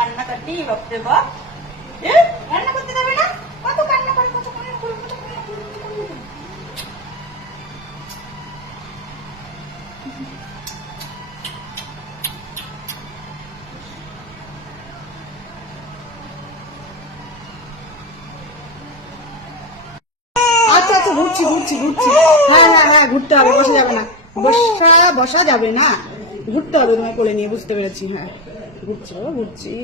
কান্নাকাটি, বাপরে বাপ। রান্না করতে যাবে না? কত কান্না করে, কত কান্না করে, কত কান্না করে, কত কান্না করে। আচ্ছা আচ্ছা, ঘুরছি ঘুরছি ঘুরছি। হ্যাঁ হ্যাঁ হ্যাঁ, ঘুরতে হবে, বসে যাবে না, বসা যাবে না, ঘুরতে হবে তোমায় কোলে নিয়ে, বুঝতে পেরেছি। হ্যাঁ ঘুরছি বাবা, ঘুরছি।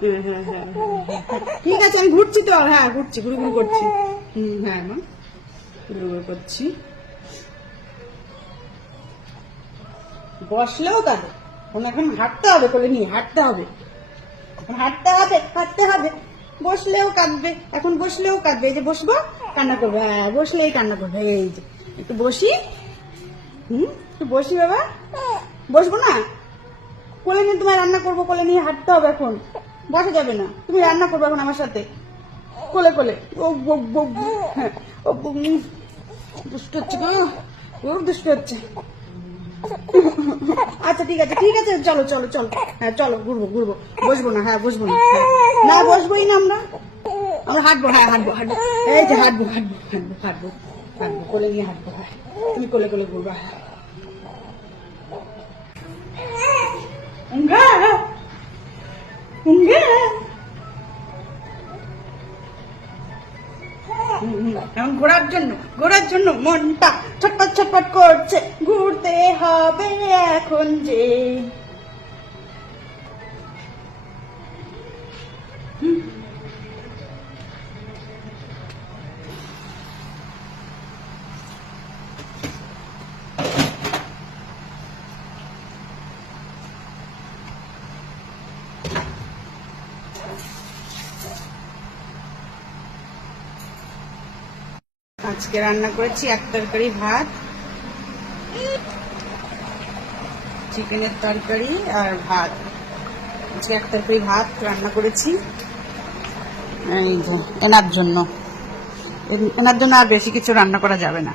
হ্যাঁ হ্যাঁ হ্যাঁ হ্যাঁ, ঠিক আছে, আমি ঘুরছি তো। হ্যাঁ ঘুরছি, ঘুরু ঘুরু করছি। হ্যাঁ মা, ঘুরু ঘুরু করছি। বসলেও কাঁদে, এখন হাঁটতে হবে, কোলে নিয়ে হাঁটতে হবে, এখন হাঁটতে হবে, হাঁটতে হবে। বসলেও কাঁদবে, এখন বসলেও কাঁদবে। এই যে বসবো, কান্না করবে। হ্যাঁ, বসলেই কান্না করবে। এই যে একটু বসি, একটু বসি বাবা। বসবো না, কোলে নিয়ে তোমায় রান্না করবো, কোলে নিয়ে হাঁটতে হবে। এখন বসা যাবে না, তুমি রান্না করবে এখন আমার সাথে, কোলে কোলে। ও হ্যাঁ, ও দুষ্ট হচ্ছে গো, খুব দুষ্ট হচ্ছে। আচ্ছা ঠিক আছে ঠিক আছে, চলো চলো চলো। হ্যাঁ চলো, ঘুরবো ঘুরবো। বসবো না, হ্যাঁ বসবো না, না বসবোই না আমরা, আমরা হাঁটবো। হ্যাঁ হাঁটবো হাঁটবো, এই যে হাঁটবো হাঁটবো হাঁটবো হাঁটবো হাঁটবো, কোলে নিয়ে হাঁটবো। হ্যাঁ তুমি কোলে কোলে ঘুরবা। হ্যাঁ এখন ঘোরার জন্য মনটা ছটপট ছটপট করছে, ঘুরতে হবে এখন যে। আজকে রান্না করেছি এক তরকারি ভাত, চিকেনের তরকারি আর ভাত। আজকে এক তরকারি ভাত রান্না করেছি, এই যে এনার জন্য আর বেশি কিছু রান্না করা যাবে না।